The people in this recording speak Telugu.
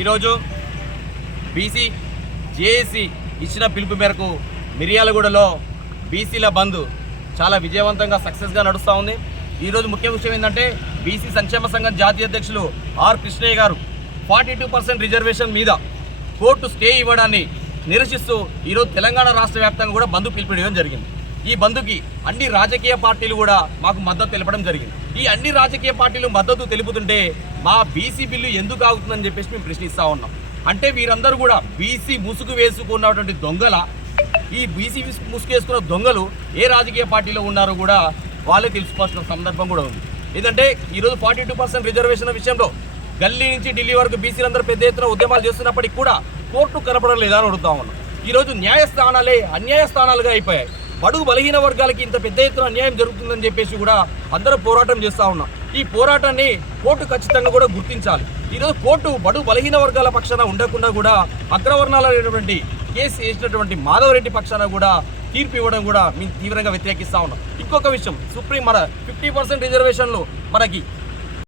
ఈరోజు బీసీ జేఏసీ ఇచ్చిన పిలుపు మేరకు మిర్యాలగూడలో బీసీల బంద్ చాలా విజయవంతంగా సక్సెస్గా నడుస్తూ ఉంది. ఈరోజు ముఖ్య విషయం ఏంటంటే బీసీ సంక్షేమ సంఘం జాతీయ అధ్యక్షులు R Krishnaiah garu forty two percent reservation మీద కోర్టు స్టే ఇవ్వడాన్ని నిరసిస్తూ ఈరోజు తెలంగాణ రాష్ట్ర వ్యాప్తంగా కూడా బంద్ పిలుపునివ్వడం జరిగింది. ఈ బంధుకి అన్ని రాజకీయ పార్టీలు కూడా మాకు మద్దతు తెలపడం జరిగింది. ఈ అన్ని రాజకీయ పార్టీలు మద్దతు తెలుపుతుంటే మా బీసీ బిల్లు ఎందుకు ఆగుతుందని చెప్పేసి మేము ప్రశ్నిస్తూ ఉన్నాం. అంటే వీరందరూ కూడా బీసీ ముసుగు వేసుకున్నటువంటి దొంగల ఈ బీసీ ముసుగు వేసుకున్న దొంగలు ఏ రాజకీయ పార్టీలో ఉన్నారో కూడా వాళ్ళే తెలుసుకోవాల్సిన సందర్భం కూడా ఉంది. ఏంటంటే ఈరోజు ఫార్టీ టూ పర్సెంట్ రిజర్వేషన్ విషయంలో గల్లీ నుంచి ఢిల్లీ వరకు బీసీలందరూ పెద్ద ఎత్తున ఉద్యమాలు చేస్తున్నప్పటికీ కూడా కోర్టు కనపడలేదని అడుగుతా ఉన్నాం. ఈరోజు న్యాయస్థానాలే అన్యాయ స్థానాలుగా అయిపోయాయి. బడుగు బలహీన వర్గాలకి ఇంత పెద్ద ఎత్తున అన్యాయం జరుగుతుందని చెప్పేసి కూడా అందరూ పోరాటం చేస్తూ ఉన్నాం. ఈ పోరాటాన్ని కోర్టు ఖచ్చితంగా కూడా గుర్తించాలి. ఈరోజు కోర్టు బడు బలహీన వర్గాల పక్షాన ఉండకుండా కూడా అగ్రవర్ణాలైనటువంటి కేసు వేసినటువంటి మాధవరెడ్డి పక్షాన కూడా తీర్పు ఇవ్వడం కూడా మేము తీవ్రంగా వ్యతిరేకిస్తా ఉన్నాం. ఇంకొక విషయం సుప్రీం మన ఫిఫ్టీ పర్సెంట్ రిజర్వేషన్లు మనకి